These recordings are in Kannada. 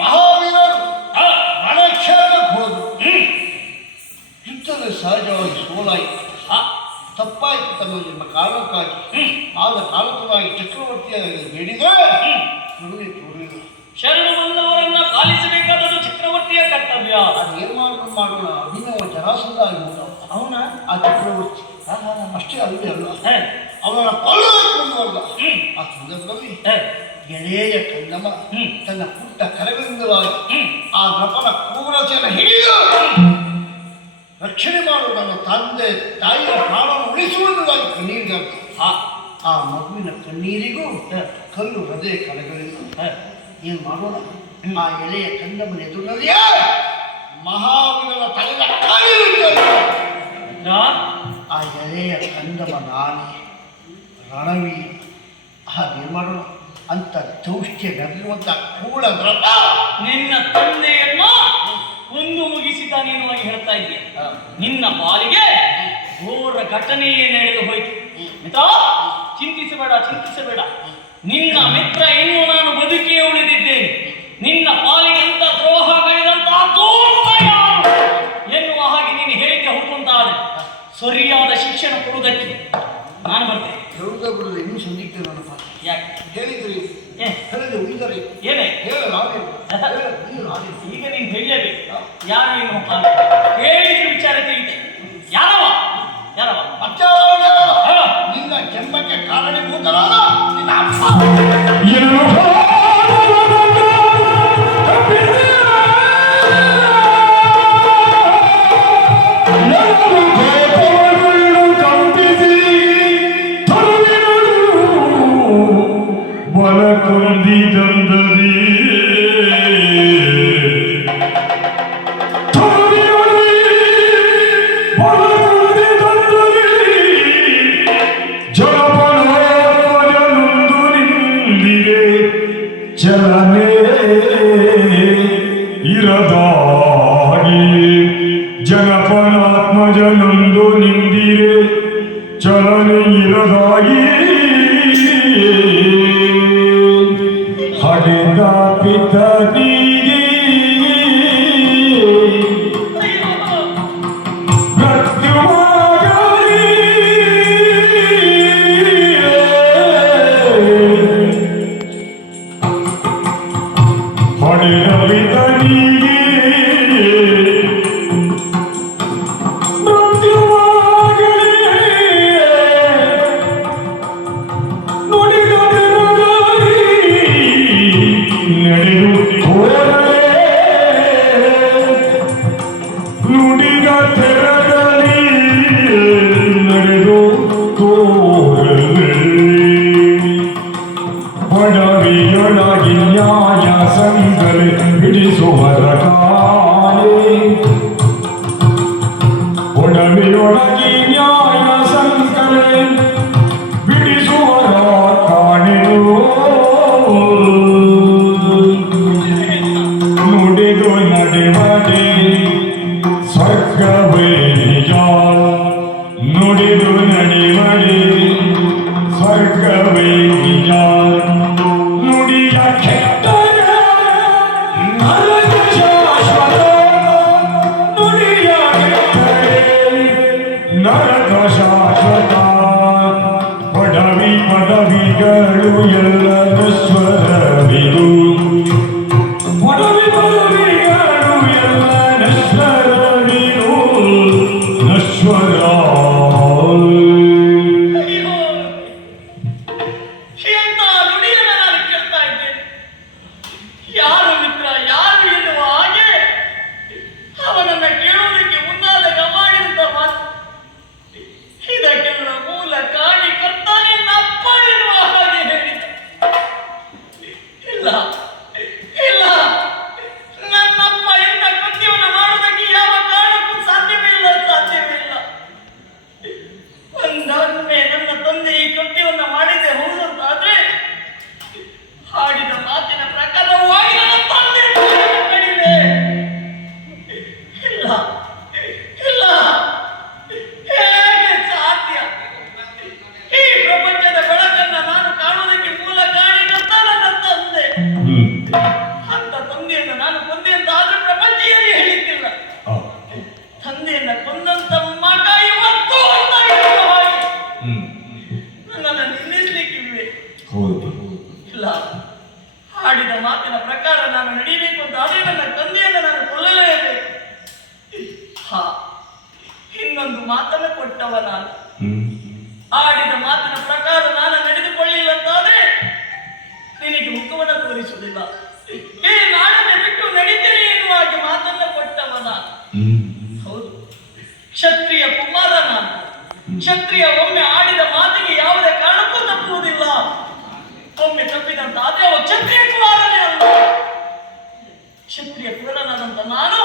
ಮಹಾವೀರರು ಮನಕ್ಷೇತ್ರಕ್ಕೆ ಹೋದರು ಯುದ್ಧದ ಸಹಜವಾಗಿ ಸೋಲಾಯಿತು. ತಪ್ಪಾಯಿತು ತಮ್ಮ ಎಂಬ ಕಾರಣಕ್ಕಾಗಿ. ಆದ ಕಾರಣವಾಗಿ ಚಕ್ರವರ್ತಿಯಾಗಿ ಬೇಡಿದರೆ ಕರುಣೆ ತೋರಿಲ್ಲ ಶರಣ ಬಂದವರನ್ನ ಪಾಲಿಸಬೇಕಾದದ್ದು ಚಕ್ರವರ್ತಿಯ ಕರ್ತವ್ಯ. ಅದೇನು ಮಾಡೋಣ ಮಾಡೋಣ. ಅಭಿನವ ಜರಾಸಂಧ ಆಗಿಬಿಟ್ಟ ಅವನ? ಆ ಚಕ್ರವರ್ತಿ. ಅಷ್ಟೇ ಅಲ್ಲದೆ ಅಲ್ಲ. ಹೇ, ಅವನ ಕೊಲ್ಲಲ್ಲ ಹ್ಮ್. ಆ ಸಂದರ್ಭದಲ್ಲಿ ಎಳೆಯ ಕಣ್ಣಮ್ಮ ತನ್ನ ಪುಟ್ಟ ಕರಗಳಿಂದವಾಗಿ ಆ ನಪನ ಕ್ರೂರತೆಯನ್ನು ಹಿಡಿದು ರಕ್ಷಣೆ ಮಾಡುವ ನನ್ನ ತಂದೆ ತಾಯಿಯ ಪ್ರಾಣವನ್ನು ಉಳಿಸುವುದಾಗಿ ಕಣ್ಣೀರಿಗೆ ಹಾ, ಆ ಮಗುವಿನ ಕಣ್ಣೀರಿಗೂ ಕಲ್ಲು ಹೃದಯ ಹೇ, ಏನು ಮಾಡೋಣ? ಆ ಎಳೆಯ ಕಂದಮ್ಮನ ಎದುರಿನಲ್ಲಿ ಮಹಾವೀರನ ತಲೆಯ? ಆ ಎಳೆಯ ಕಂದಮ ನಾನೇ ಆ ಹಾಗೇನು ಮಾಡೋಣ? ಅಂತ ದೌಷ್ಟ್ಯ ಬೆದರುವಂತ ಕೂಡ ವ್ರತ. ನಿನ್ನ ತಂದೆಯನ್ನ ಒಂದು ಮುಗಿಸಿದ ನೀನು ಹೇಳ್ತಾ ಇದ್ದೀಯ. ನಿನ್ನ ಪಾಲಿಗೆ ಘೋರ ಘಟನೆಯೇ ನಡೆದು ಹೋಯ್ತು. ಮಿತ್ರ ಚಿಂತಿಸಬೇಡ ಚಿಂತಿಸಬೇಡ. ನಿನ್ನ ಮಿತ್ರ ಇನ್ನು ನಾನು ಬದುಕಿಯೇ ಉಳಿದಿದ್ದೇನೆ. ಯಾರು ಏನು ಹೇಳಿದ ವಿಚಾರ ಇದೆ. ಯಾರವ? ಯಾರವ? ಹಾ. ನಿನ್ನ ಜನ್ಮಕ್ಕೆ ಕಾರಣೀಭೂತರಾದ ನಿನ್ನ ಅಪ್ಪ. ಚಲನೆ ಇರದಾಗಿ. ಜನಪನಾತ್ಮಜನೊಂದು ನಿಂದಿರೆ ಚಲನೆ ಇರದಾಗಿ. ಹಡೆದ ಪಿತನಿಗೆ ಪದವಿ ಪದವಿಗಳು ಎಲ್ಲ ನಶ್ವರವಿದು ಪದವಿ ಪದವಿಗಳು ಎಲ್ಲ ನಶ್ವರವಿದು ನಶ್ವರ 嗯对。ಕ್ಷತ್ರಿಯ ಒಮ್ಮೆ ಆಡಿದ ಮಾತಿಗೆ ಯಾವುದೇ ಕಾರಣಕ್ಕೂ ತಪ್ಪುವುದಿಲ್ಲ. ಒಮ್ಮೆ ತಪ್ಪಿದಂತ ಆದ್ರೆ ಅವ ಕ್ಷತ್ರಿಯ ಕುಮಾರನೇ ಅಲ್ಲ. ಕ್ಷತ್ರಿಯ ಕುಲನಾದಂತ ನಾನು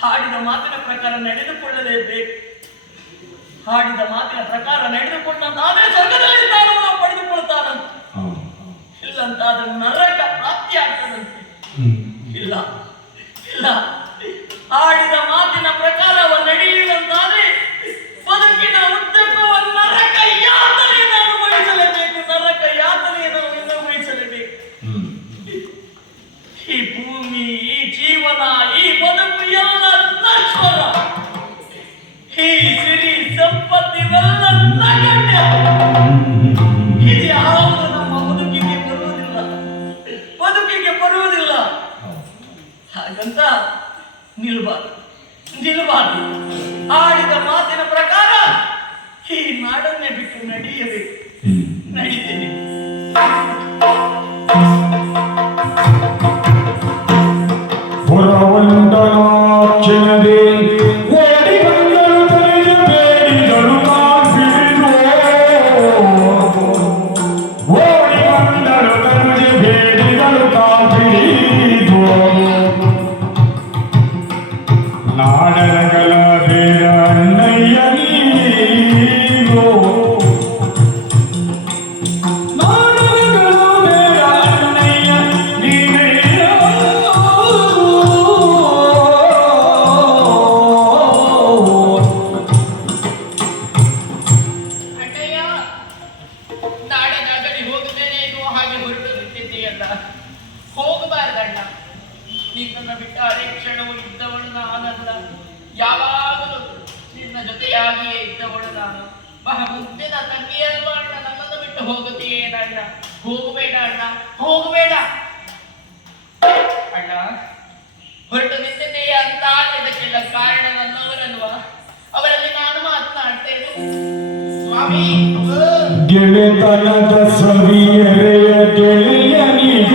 ಹಾಡಿದ ಮಾತಿನ ಪ್ರಕಾರ ನಡೆದುಕೊಳ್ಳಲೇಬೇಕು. ಹಾಡಿದ ಮಾತಿನ ಪ್ರಕಾರ ನಡೆದುಕೊಂಡಂತಾದ್ರೆ ಸ್ವರ್ಗದಲ್ಲಿ ನಿಲ್ಬಾರ್ದು. ನಿಲ್ಬಾರ್ದು. ಆಡಿದ ಮಾತಿನ ಪ್ರಕಾರ ಈ ನಾಡನ್ನೇ ಬಿಟ್ಟು ನಡೆಯಬೇಕು. ನಡೀತೇನೆ ಪುರವಂದನಾಕ್ಷಣದೆ ನಿಂತಿದ್ದೀಯಲ್ಲ ಹೋಗಬಾರ್ದಣ್ಣ. ನಿನ್ನನ್ನ ಬಿಟ್ಟ ಅರೆ ಕ್ಷಣವು ಇದ್ದವಳು ನಾನಲ್ಲ. ಯಾವಾಗಲೂ ನಿನ್ನ ಜೊತೆಯಾಗಿಯೇ ಇದ್ದವಳು ನಾನು. ಬಹಳ ಮುಂದಿನ ತಂಗಿಯಲ್ವ ಅಣ್ಣ? ನನ್ನನ್ನು ಬಿಟ್ಟು ಹೋಗುತ್ತೀಯೇನಣ್ಣ ಹೋಗಬೇಡ ಅಣ್ಣ. ಹೋಗಬೇಡ. ಅಣ್ಣ, ಹೊರಟು ನಿಂತಿದ್ದೀಯ ಅಂತ ಇದಕ್ಕೆಲ್ಲ ಕಾರಣ ನನ್ನವರಲ್ವಾ ಅವರಲ್ಲಿ ನಾನು ಮಾತನಾಡ್ತೇನೆ. ಸ್ವಾಮಿ. ಗೆಳೆತನದ ಸವಿಯರೆಯ ಗೆಳೆಯ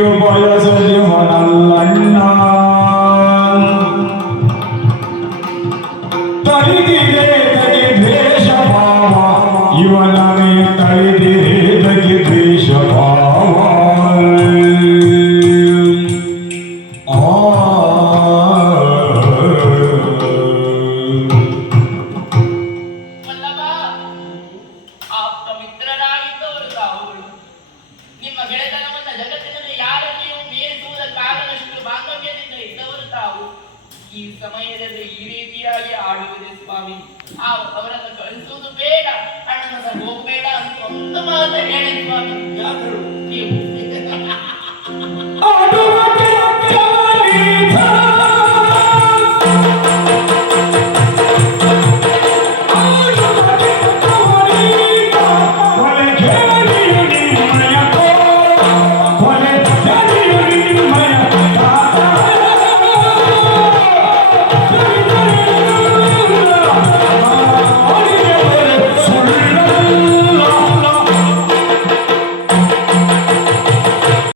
ಕೇಡು ಬಯಸದವನಲ್ಲ ಅವರನ್ನು ಕಳಿಸುವುದು ಬೇಡ ಅಣ್ಣನ ಹೋಗಬೇಡ ಅಂತ ಒಂದು ಮಾತು ಹೇಳಿ ಸ್ವಾಮಿ ನೀವು.